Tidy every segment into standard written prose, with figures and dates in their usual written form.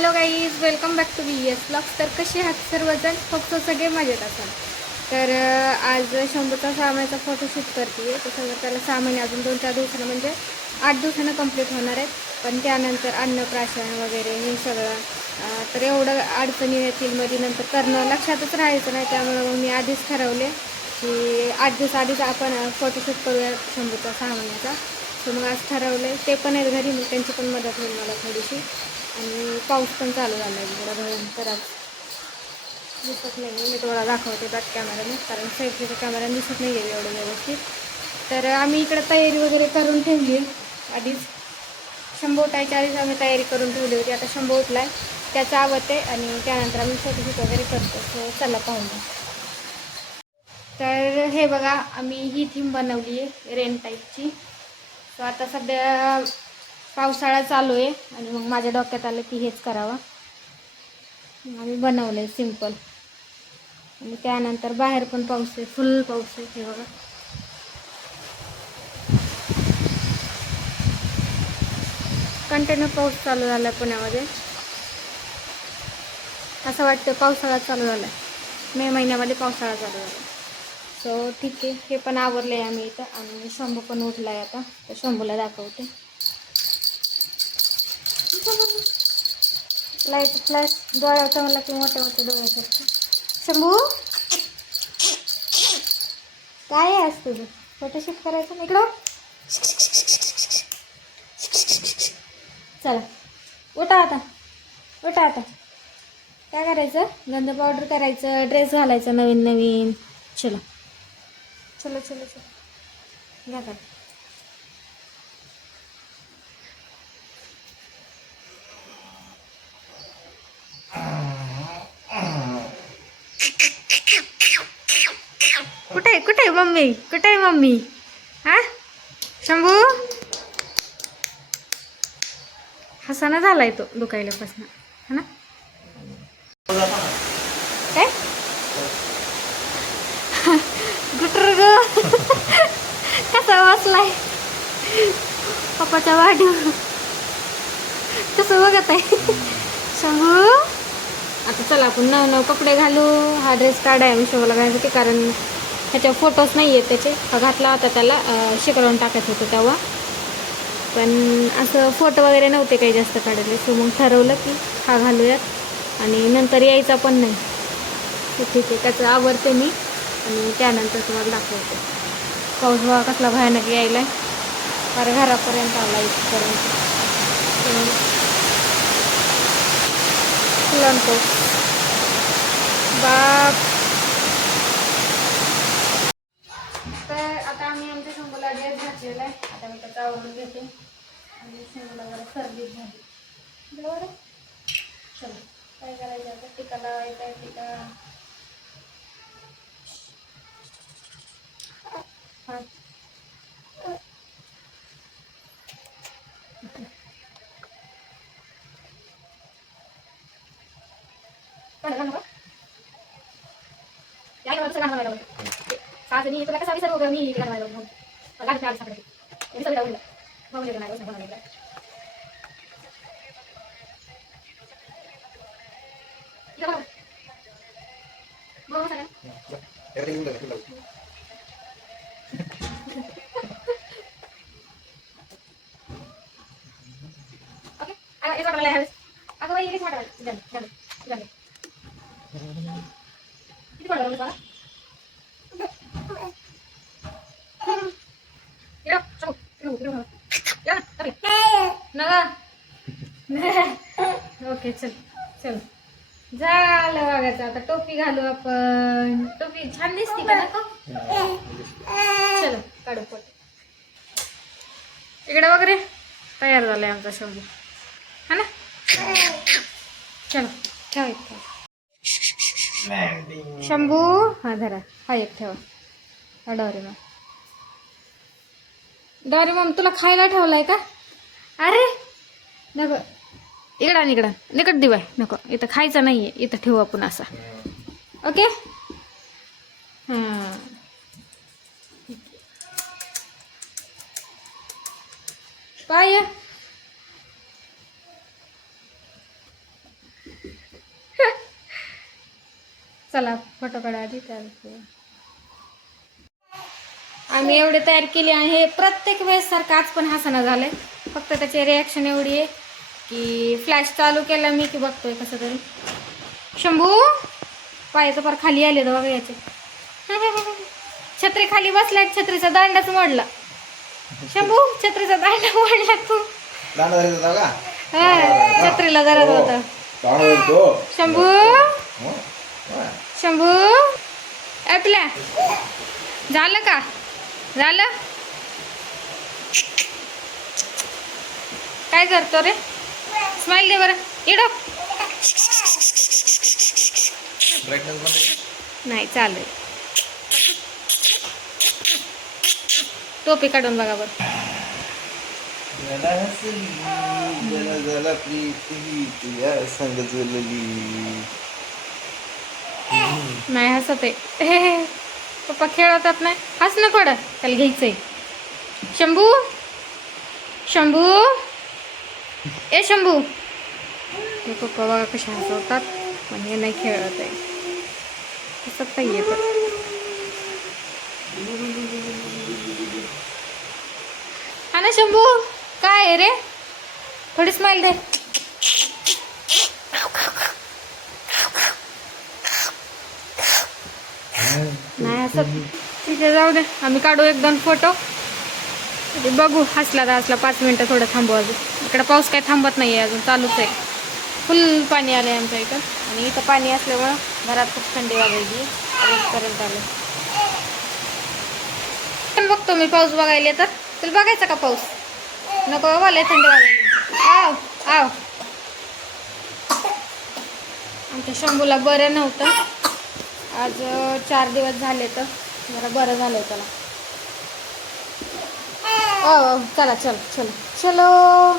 Hello guys, welcome back to BS blogs. तर कसे आहात सर्वजण? फक्त सगळे मजेत असाल. तर आज शंभूचा 6 महिन्याचा फोटोशूट करते. तसं त्याला 6 महिने अजून 2-4 दिवसानं म्हणजे 8 दिवसानं कंप्लीट होणार आहेत. पण त्यानंतर अन्नप्राशन वगैरे हे सगळं तर एवढं अडचणी येतील मध्ये नंतर करणं लक्षातच राहायचं नाही. त्यामुळं मग मी आधीच ठरवले की 8 दिवस आधीच आपण फोटोशूट करूया शंभूचा 6 महिन्याचा. तर मग आज ठरवलं ते पण आहेत घरी, मग त्यांची पण मदत होईल मला थोडीशी. आणि पाऊस पण चालू झाला आहे थोडा भयंकर. आज दिसत नाही, मी थोडा दाखवते बॅक कॅमेराने, कारण सेल्फीच्या कॅमेऱ्याने दिसत नाही आहे एवढं व्यवस्थित. तर आम्ही इकडं तयारी वगैरे करून ठेवली आहे आधीच. शंभू उठायच्या आधीच आम्ही तयारी करून ठेवली होती. आता शंभू उठला आहे, त्याचं आवडते आणि त्यानंतर आम्ही फोटोशूट वगैरे करतो. सो चला पाहूया. तर हे बघा, आम्ही ही थीम बनवली आहे रेन टाईपची. सो आता सध्या पावसाळा चालू आहे आणि मग माझ्या डोक्यात आलं की हेच करावं. आम्ही बनवलं आहे सिम्पल. आणि त्यानंतर बाहेर पण पाऊस आहे, फुल पाऊस आहे. हे बघा, कंटिन्यू पाऊस चालू झाला आहे पुण्यामध्ये. असं वाटतं पावसाळा चालू झाला आहे, मे महिन्यामध्ये पावसाळा चालू झाला. सो ठीक आहे, हे पण आवरलं आहे आम्ही इथं. आणि शंभू पण उठला आहे आता, तर शंभूला दाखवते. लाईट फ्लॅश डोळ्याचं मला की मोठे मोठे डोळे असतात. शंभू काय आहे आज तुझं? फोटोशूट करायचं ना इकडं. चला उठा आता, उठा आता. काय करायचं? गंध पावडर करायचं, ड्रेस घालायचा नवीन नवीन. चलो चलो चलो चलो, घ्या. कुठे आहे मम्मी? कुठे आहे मम्मी? हा शंभू हसाना झालाय तो दुखायल्यापासून, है ना? काय गुटर ग कसा वाचलाय पप्पाच्या वाढीवर, कसं बघत आहे शंभू. आता चला आपण नव कपडे घालू. हा ड्रेस काढाय आम्ही शोला घालायसाठी, कारण ह्याच्यावर फोटोच नाही आहेत त्याचे. हा घातला होता त्याला शिकवून टाकायचं होतं तेव्हा, पण असं फोटो वगैरे नव्हते काही जास्त काढले. सो मग ठरवलं की हा घालूयात आणि नंतर यायचा पण नाही. ठीक आहे, त्याचं आवडते मी आणि त्यानंतर तुम्हाला दाखवते. पाऊस बघा कसला भयानक यायला आहे, फार घरापर्यंत आला इथपर्यंत. फुलांतो बाप. तर आता आम्ही आमच्या शंभूला ड्रेस घातलेला आहे. आता मी त्याचा आवरून घेते आणि शंभूला जरा सर्दी झाली बरोबर. चलो काय करायचं आता? टिका लावायचा आहे. टिका हां सासनी तुला कसा विसर मी इकडे मला ओके चल चल झालं बघायचं. आता टोपी घालू आपण. टोपी छान दिसते का नको? चलो काढू फोटो. इकडे वगैरे तयार झालाय आमचा शंभू, हा ना? चलो ठेवा एक ठेवा शंभू. हा धरा, हा एक ठेवा. हा डोरेमॉन. डोरेमॉन तुला खायला ठेवलाय का? अरे नको, इकडं इकडं निकट दिवाय नको, इथं खायचं नाहीये, इथं ठेवू आपण असा. ओके हां पाय चला फोटो काढा आधी त्यानंतर आम्ही एवढे तयार केले आहे. प्रत्येक वेळेस सारखं आज पण हसणं झालंय. फक्त त्याची रिॲक्शन एवढी आहे की फ्लॅश चालू केला मी की बघतोय कसं तरी. शंभू पायाचं पार खाली आले तर बघा याचे. छत्री खाली बसल्या, छत्रीचा दांडाच मोडला. शंभू छत्रीचा दांडा मोडला तू. हा छत्रीला धरत होता. शंभू शंभू आपल्या झालं का? झालं? काय करतो रे? स्माइल दे बरं. इडो नाही चालेल. टोपी काढून बघा बरं. नाही हसत आहे. पप्पा खेळवतात नाही. हस ना थोडं, त्याला घ्यायचंय. शंभू शंभू ए शंभू. हे पप्पा बघा कशा हसवतात पण हे नाही खेळत आहे. हसत नाही येत. हा ना शंभू काय आहे रे? थोडी स्माइल दे. नाही असं ठीक आहे जाऊ दे. आम्ही काढू एक दोन फोटो बघू. हसला तर हसला. 5 मिनटं थोडं थांबू. अजून इकडं पाऊस काय थांबत नाही आहे, अजून चालूच आहे. फुल पाणी आलं आहे आमच्या इथं. आणि इथं पाणी असल्यामुळं घरात खूप थंडी वाजायची. पर्यंत आलं. पण बघतो मी पाऊस बघायला. तर तुला बघायचा का पाऊस? नको बाबा लय थंडी वाजायली. आव आव. आमच्या शंभूला बरं नव्हतं आज. 4 दिवस झाले तर जरा बरं झालं त्याला. ओ चला चलो चलो चलो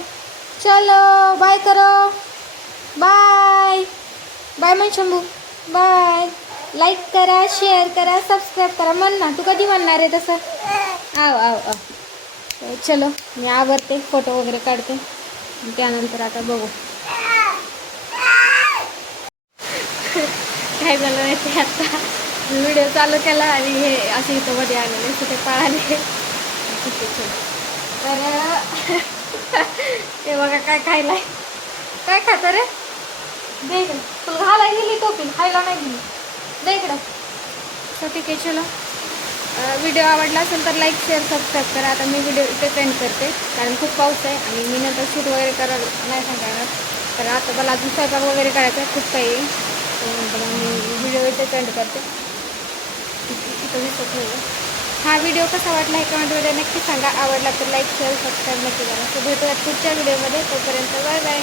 चलो बाय करो. बाय बाय म्हण शंभू. बाय. लाईक करा, शेअर करा, सबस्क्राईब करा. म्हण ना. तू कधी म्हणणार आहे तसं? आव आव आव. चलो मी आवरते, फोटो वगैरे काढते. त्यानंतर आता बघू काय झालं नाही ते. आता व्हिडिओ चालू केला आणि हे असे इथं मध्ये आलेले कुठे पळाले. तर ते बघा काय खायला. काय खातं रे? दे इकडं. तुला घालायला गेली टोपी, खायला नाही गेली. दे इकडं. तर ठीक आहे चलो. व्हिडिओ आवडला असेल तर लाईक शेअर सबस्क्राईब करा. आता मी व्हिडिओ इथे सेंड करते कारण खूप पाऊस आहे आणि मी नंतर शूट वगैरे करायला नाही सांगणार. तर आता मला अजून स्वयंपाक वगैरे करायचा आहे. खूप काही नंतर मी व्हिडिओ इथे सेंड करते. इथं दिसत नाही. हा व्हिडिओ कसा वाटला हे कमेंटमध्ये नक्की सांगा. आवडला तर लाईक शेअर सबस्क्राईब नक्की करा. तर भेटूयात पुढच्या व्हिडिओमध्ये. तोपर्यंत बाय बाय.